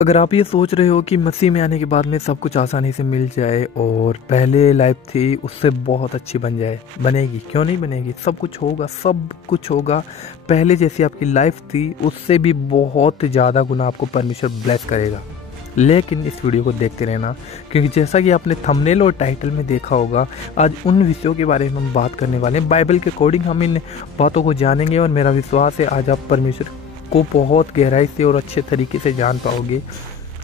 अगर आप ये सोच रहे हो कि मसीह में आने के बाद में सब कुछ आसानी से मिल जाए और पहले लाइफ थी उससे बहुत अच्छी बन जाए, बनेगी क्यों नहीं बनेगी। सब कुछ होगा। पहले जैसी आपकी लाइफ थी उससे भी बहुत ज़्यादा गुना आपको परमेश्वर ब्लेस करेगा। लेकिन इस वीडियो को देखते रहना, क्योंकि जैसा कि आपने थंबनेल और टाइटल में देखा होगा, आज उन विषयों के बारे में हम बात करने वाले हैं। बाइबल के अकॉर्डिंग हम इन बातों को जानेंगे और मेरा विश्वास है आज आप परमेश्वर को बहुत गहराई से और अच्छे तरीके से जान पाओगे।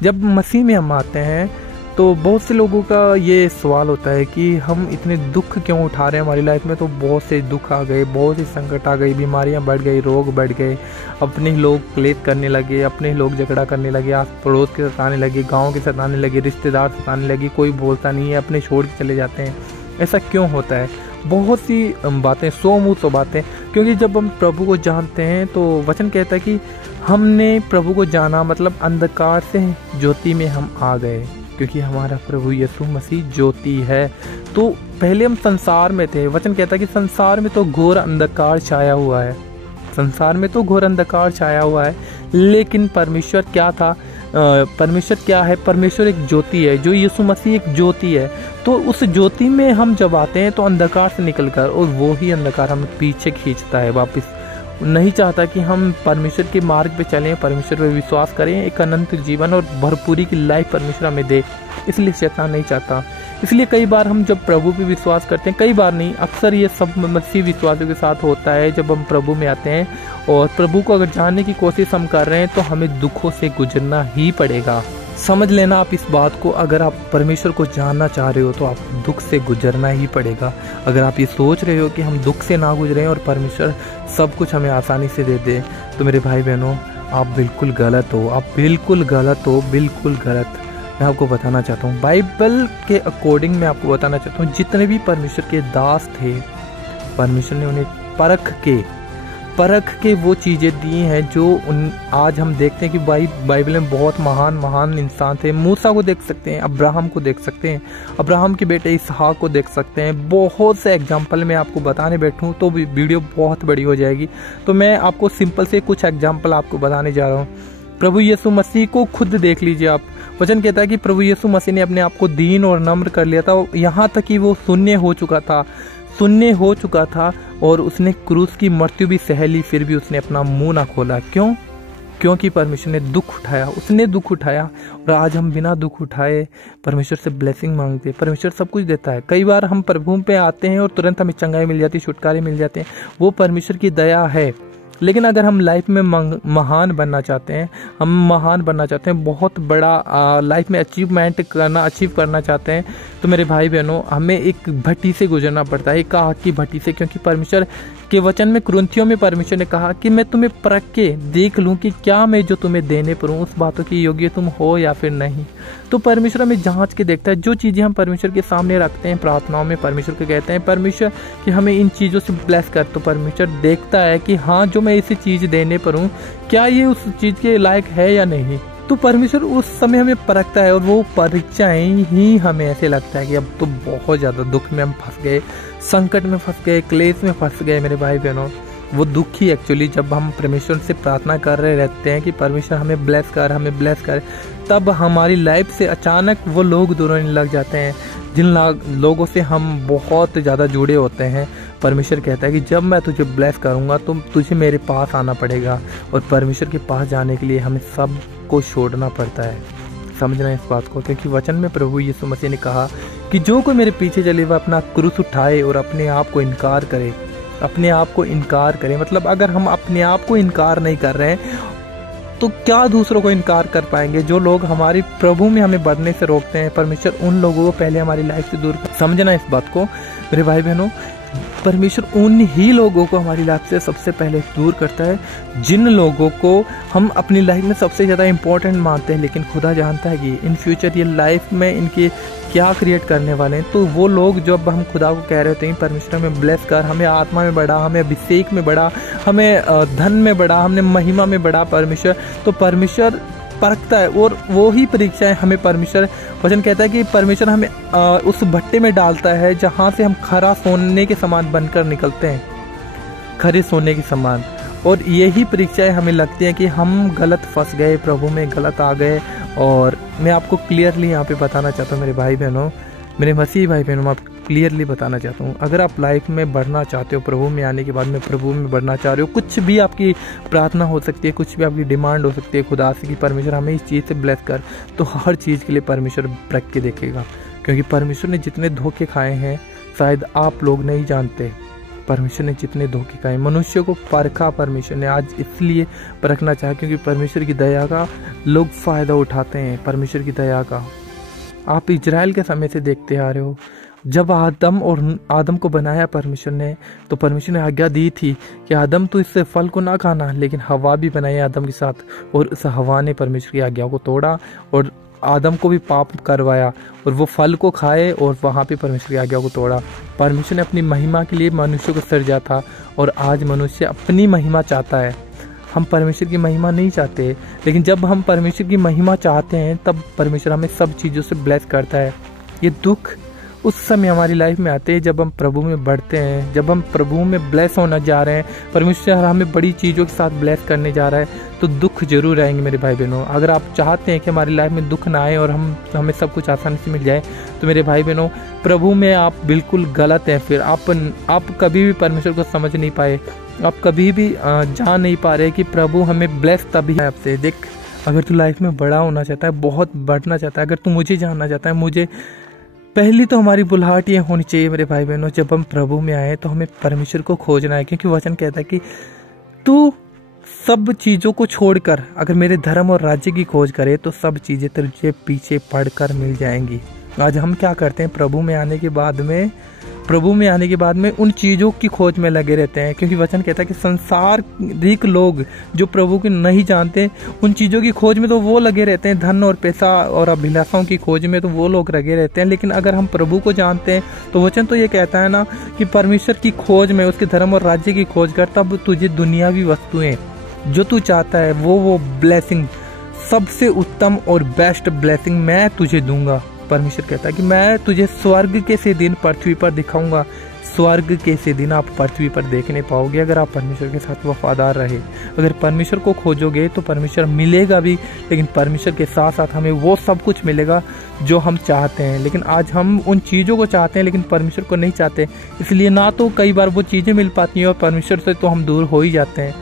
जब मसीह में हम आते हैं तो बहुत से लोगों का ये सवाल होता है कि हम इतने दुख क्यों उठा रहे हैं हमारी लाइफ में। तो बहुत से दुख आ गए, बहुत से संकट आ गई, बीमारियां बढ़ गई, रोग बढ़ गए, अपने ही लोग क्लेश करने लगे, अपने ही लोग झगड़ा करने लगे, आस पड़ोस के सताने लगे, गाँव के सताने लगे, रिश्तेदार सताने लगे, कोई बोलता नहीं है, अपने छोड़ के चले जाते हैं। ऐसा क्यों होता है? बहुत सी बातें, सौ मुँह सौ बातें। क्योंकि जब हम प्रभु को जानते हैं तो वचन कहता है कि हमने प्रभु को जाना, मतलब अंधकार से ज्योति में हम आ गए, क्योंकि हमारा प्रभु यीशु मसीह ज्योति है। तो पहले हम संसार में थे। वचन कहता है कि संसार में तो घोर अंधकार छाया हुआ है, संसार में तो घोर अंधकार छाया हुआ है। लेकिन परमेश्वर क्या था? परमेश्वर क्या है? परमेश्वर एक ज्योति है, जो यीशु मसीह एक ज्योति है। तो उस ज्योति में हम जब आते हैं तो अंधकार से निकलकर, और वो ही अंधकार हमें पीछे खींचता है वापस। नहीं चाहता कि हम परमेश्वर के मार्ग पे चलें, परमेश्वर पे विश्वास करें, एक अनंत जीवन और भरपूरी की लाइफ परमेश्वर हमें दे। इसलिए शैतान नहीं चाहता। इसलिए कई बार हम जब प्रभु पे विश्वास करते हैं, कई बार नहीं, अक्सर ये सब मसीह विश्वासियों के साथ होता है। जब हम प्रभु में आते हैं और प्रभु को अगर जानने की कोशिश हम कर रहे हैं तो हमें दुखों से गुजरना ही पड़ेगा। समझ लेना आप इस बात को। अगर आप परमेश्वर को जानना चाह रहे हो तो आप दुख से गुजरना ही पड़ेगा। अगर आप ये सोच रहे हो कि हम दुख से ना गुजरें और परमेश्वर सब कुछ हमें आसानी से दे दे, तो मेरे भाई बहनों आप बिल्कुल गलत हो। आप बिल्कुल गलत हो, बिल्कुल गलत। मैं आपको बताना चाहता हूँ, बाइबल के अकॉर्डिंग मैं आपको बताना चाहता हूँ, जितने भी परमेश्वर के दास थे, परमेश्वर ने उन्हें परख के वो चीज़ें दी हैं जो आज हम देखते हैं कि बाइबल में बहुत महान इंसान थे। मूसा को देख सकते हैं, अब्राहम को देख सकते हैं, अब्राहम के बेटे इसहाक को देख सकते हैं। बहुत से एग्जाम्पल मैं आपको बताने बैठूं तो वीडियो बहुत बड़ी हो जाएगी। तो मैं आपको सिंपल से कुछ एग्जाम्पल आपको बताने जा रहा हूँ। प्रभु यीशु मसीह को खुद देख लीजिए आप। वचन कहता है कि प्रभु यीशु मसीह ने अपने आप को दीन और नम्र कर लिया था, यहाँ तक कि वो शून्य हो चुका था और उसने क्रूस की मृत्यु भी सह ली, फिर भी उसने अपना मुंह ना खोला। क्यों? क्योंकि परमेश्वर ने दुख उठाया, उसने दुख उठाया। और आज हम बिना दुख उठाए परमेश्वर से ब्लेसिंग मांगते हैं। परमेश्वर सब कुछ देता है। कई बार हम प्रभु पे आते हैं और तुरंत हमें चंगाई मिल जाती है, छुटकारे मिल जाते हैं। वो परमेश्वर की दया है। लेकिन अगर हम लाइफ में महान बनना चाहते हैं, बहुत बड़ा लाइफ में अचीव करना चाहते हैं, तो मेरे भाई बहनों हमें एक भट्टी से गुजरना पड़ता है, एक आग की भट्टी से। क्योंकि परमेश्वर के वचन में, कुरिन्थियों में परमेश्वर ने कहा कि मैं तुम्हें परख के देख लूं कि क्या मैं जो तुम्हें देने पर हूं उस बातों की योग्य तुम हो या फिर नहीं। तो परमेश्वर हमें जांच के देखता है। जो चीज़ें हम परमेश्वर के सामने रखते हैं प्रार्थनाओं में, परमेश्वर को कहते हैं परमेश्वर कि हमें इन चीज़ों से ब्लेस कर, तो परमेश्वर देखता है कि हाँ, जो मैं इसे चीज़ देने पर हूँ क्या ये उस चीज़ के लायक है या नहीं। तो परमेश्वर उस समय हमें परखता है और वो परीक्षाएं ही हमें ऐसे लगता है कि अब तो बहुत ज़्यादा दुख में हम फंस गए, संकट में फंस गए, क्लेश में फंस गए। मेरे भाई बहनों वो दुख ही एक्चुअली जब हम परमेश्वर से प्रार्थना कर रहे रहते हैं कि परमेश्वर हमें ब्लेस कर, तब हमारी लाइफ से अचानक वो लोग दूर होने लग जाते हैं जिन लोगों से हम बहुत ज़्यादा जुड़े होते हैं। परमेश्वर कहता है कि जब मैं तुझे ब्लेस करूँगा तो तुझे मेरे पास आना पड़ेगा। और परमेश्वर के पास जाने के लिए हमें सब को छोड़ना पड़ता है। समझना इस बात को, क्योंकि वचन में प्रभु यीशु मसीह ने कहा कि जो कोई मेरे पीछे चले वह अपना क्रूस उठाए और अपने आप को इनकार करे। मतलब अगर हम अपने आप को इनकार नहीं कर रहे हैं तो क्या दूसरों को इनकार कर पाएंगे? जो लोग हमारी प्रभु में हमें बढ़ने से रोकते हैं, परमेश्वर उन लोगों को पहले हमारी लाइफ से दूर कर। समझना इस बात को मेरे भाई बहनों, परमेश्वर उन ही लोगों को हमारी लाइफ से सबसे पहले दूर करता है जिन लोगों को हम अपनी लाइफ में सबसे ज़्यादा इम्पोर्टेंट मानते हैं। लेकिन खुदा जानता है कि इन फ्यूचर ये लाइफ में इनके क्या क्रिएट करने वाले हैं। तो वो लोग जब हम खुदा को कह रहे होते हैं परमेश्वर हमें ब्लेस कर, हमें आत्मा में बढ़ा, हमें अभिषेक में बढ़ा, हमें धन में बढ़ा, हमने महिमा में बढ़ा परमेश्वर, तो परमेश्वर परखता है। और वो ही परीक्षाएं हमें परमेश्वर, वचन कहता है कि परमेश्वर हमें उस भट्टे में डालता है जहाँ से हम खरा सोने के समान बनकर निकलते हैं, खरे सोने के समान। और यही परीक्षाएं हमें लगती हैं कि हम गलत फंस गए, प्रभु में गलत आ गए और मैं आपको क्लियरली यहाँ पे बताना चाहता हूँ मेरे भाई बहनों, मेरे मसीही भाई बहनों, मैं आपको क्लियरली बताना चाहता हूँ, अगर आप लाइफ में बढ़ना चाहते हो, प्रभु में आने के बाद में प्रभु में बढ़ना चाह रहे हो, कुछ भी आपकी प्रार्थना हो सकती है, कुछ भी आपकी डिमांड हो सकती है खुदा से कि परमेश्वर हमें इस चीज़ से ब्लेस कर, तो हर चीज़ के लिए परमेश्वर रख के देखेगा। क्योंकि परमेश्वर ने जितने धोखे खाए हैं शायद आप लोग नहीं जानते। परमेश्वर ने जितने धोखे खाए, मनुष्य को परखा परमेश्वर ने, आज इसलिए परखना चाहा क्योंकि परमेश्वर की दया का लोग फ़ायदा उठाते हैं। परमेश्वर की दया का आप इजराइल के समय से देखते आ रहे हो, जब आदम को बनाया परमेश्वर ने, तो परमेश्वर ने आज्ञा दी थी कि आदम तो इससे फल को ना खाना, लेकिन हवा भी बनाई आदम के साथ, और उस हवा ने परमेश्वर की आज्ञा को तोड़ा और आदम को भी पाप करवाया और वो फल को खाए और वहाँ पे परमेश्वर की आज्ञा को तोड़ा। परमेश्वर ने अपनी महिमा के लिए मनुष्य को सृजा था और आज मनुष्य अपनी महिमा चाहता है। हम परमेश्वर की महिमा नहीं चाहते, लेकिन जब हम परमेश्वर की महिमा चाहते हैं तब परमेश्वर हमें सब चीज़ों से ब्लेस करता है। ये दुख उस समय हमारी लाइफ में आते हैं जब हम प्रभु में बढ़ते हैं, जब हम प्रभु में ब्लेस होना जा रहे हैं, परमेश्वर हमें बड़ी चीज़ों के साथ ब्लेस करने जा रहा है, तो दुख जरूर आएंगे मेरे भाई बहनों। अगर आप चाहते हैं कि हमारी लाइफ में दुख ना आए और हमें सब कुछ आसानी से मिल जाए, तो मेरे भाई बहनों प्रभु में आप बिल्कुल गलत हैं। फिर आप कभी भी परमेश्वर को समझ नहीं पाए, आप कभी भी जान नहीं पा रहे कि प्रभु हमें ब्लेस तभी है आपसे। देख, अगर तू लाइफ में बड़ा होना चाहता है, बहुत बढ़ना चाहता है, अगर तू मुझे जानना चाहता है, मुझे पहली तो हमारी बुलाहट ये होनी चाहिए मेरे भाई बहनों, जब हम प्रभु में आए तो हमें परमेश्वर को खोजना है। क्योंकि वचन कहता है कि तू सब चीज़ों को छोड़कर अगर मेरे धर्म और राज्य की खोज करे तो सब चीज़ें तुझे पीछे पड़कर मिल जाएंगी। आज हम क्या करते हैं, प्रभु में आने के बाद में उन चीज़ों की खोज में लगे रहते हैं। क्योंकि वचन कहता है कि संसारिक लोग जो प्रभु को नहीं जानते, उन चीज़ों की खोज में तो वो लगे रहते हैं, धन और पैसा और अभिलाषाओं की खोज में तो वो लोग लगे रहते हैं। लेकिन अगर हम प्रभु को जानते हैं तो वचन तो ये कहता है ना कि परमेश्वर की खोज में, उसके धर्म और राज्य की खोज कर, तब तुझे दुनियावी वस्तुएं जो तू चाहता है वो ब्लेसिंग, सबसे उत्तम और बेस्ट ब्लेसिंग मैं तुझे दूंगा। परमेश्वर कहता है कि मैं तुझे स्वर्ग के से दिन पृथ्वी पर दिखाऊंगा। स्वर्ग के से दिन आप पृथ्वी पर देखने पाओगे अगर आप परमेश्वर के साथ वफादार रहे। अगर परमेश्वर को खोजोगे तो परमेश्वर मिलेगा भी, लेकिन परमेश्वर के साथ साथ हमें वो सब कुछ मिलेगा जो हम चाहते हैं। लेकिन आज हम उन चीज़ों को चाहते हैं लेकिन परमेश्वर को नहीं चाहते, इसलिए ना तो कई बार वो चीज़ें मिल पाती हैं और परमेश्वर से तो हम दूर हो ही जाते हैं।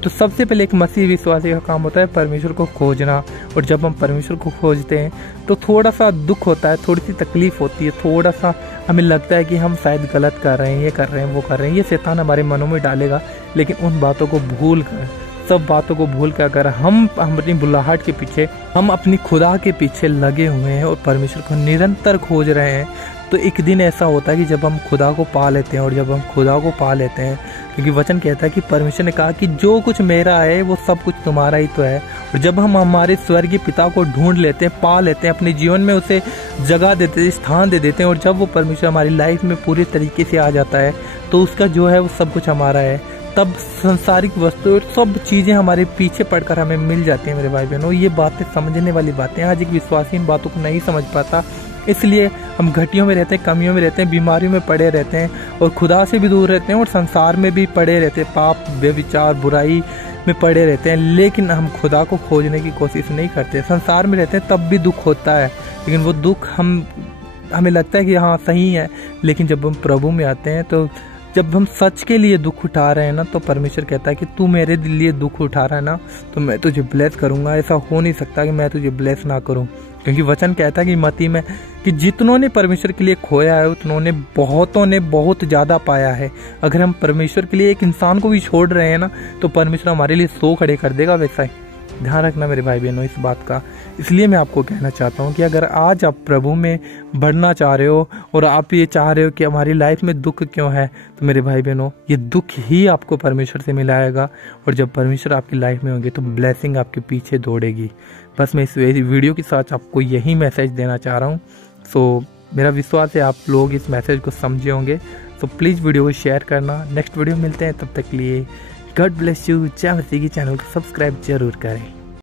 तो सबसे पहले एक मसीह विश्वासी का काम होता है परमेश्वर को खोजना, और जब हम परमेश्वर को खोजते हैं तो थोड़ा सा दुख होता है, थोड़ी सी तकलीफ होती है, थोड़ा सा हमें लगता है कि हम शायद गलत कर रहे हैं, ये कर रहे हैं, वो कर रहे हैं, ये शैतान हमारे मनों में डालेगा। लेकिन उन बातों को भूल कर, सब बातों को भूल कर अगर हम अपनी बुलाहट के पीछे, हम अपनी खुदा के पीछे लगे हुए हैं और परमेश्वर को निरंतर खोज रहे हैं, तो एक दिन ऐसा होता है कि जब हम खुदा को पा लेते हैं। और जब हम खुदा को पा लेते हैं, क्योंकि वचन कहता है कि परमेश्वर ने कहा कि जो कुछ मेरा है वो सब कुछ तुम्हारा ही तो है। और जब हम हमारे स्वर्गीय पिता को ढूंढ लेते हैं, पा लेते हैं, अपने जीवन में उसे जगह देते हैं, स्थान दे देते हैं, और जब वो परमेश्वर हमारी लाइफ में पूरे तरीके से आ जाता है तो उसका जो है वो सब कुछ हमारा है। तब संसारिक वस्तु और सब चीज़ें हमारे पीछे पड़कर हमें मिल जाती हैं मेरे भाई बहनों। ये बातें समझने वाली बातें, आज एक विश्वासी इन बातों को नहीं समझ पाता, इसलिए हम घटियों में रहते हैं, कमियों में रहते हैं, बीमारियों में पड़े रहते हैं और खुदा से भी दूर रहते हैं और संसार में भी पड़े रहते हैं, पाप, व्यभिचार, बुराई में पड़े रहते हैं। लेकिन हम खुदा को खोजने की कोशिश नहीं करते। संसार में रहते हैं तब भी दुख होता है, लेकिन वो दुख हमें लगता है कि हाँ सही है। लेकिन जब हम प्रभु में आते हैं, तो जब हम सच के लिए दुख उठा रहे हैं ना, तो परमेश्वर कहता है कि तू मेरे लिए दुख उठा रहा है ना, तो मैं तुझे ब्लेस करूंगा। ऐसा हो नहीं सकता कि मैं तुझे ब्लेस ना करूं, क्योंकि वचन कहता है कि मत्ती में कि जितनों ने परमेश्वर के लिए खोया है उतनों बहुतों ने बहुत ज़्यादा पाया है। अगर हम परमेश्वर के लिए एक इंसान को भी छोड़ रहे हैं ना, तो परमेश्वर हमारे लिए 100 खड़े कर देगा। वैसा ही ध्यान रखना मेरे भाई बहनों इस बात का। इसलिए मैं आपको कहना चाहता हूँ कि अगर आज आप प्रभु में बढ़ना चाह रहे हो और आप ये चाह रहे हो कि हमारी लाइफ में दुख क्यों है, तो मेरे भाई बहनों ये दुख ही आपको परमेश्वर से मिलाएगा। और जब परमेश्वर आपकी लाइफ में होंगे तो ब्लेसिंग आपके पीछे दौड़ेगी। बस मैं इस वीडियो के साथ आपको यही मैसेज देना चाह रहा हूँ। सो मेरा विश्वास है आप लोग इस मैसेज को समझे होंगे। तो प्लीज़ वीडियो को शेयर करना। नेक्स्ट वीडियो मिलते हैं, तब तक के लिए गॉड ब्लेस यू। जय मसीह की चैनल को सब्सक्राइब जरूर करें।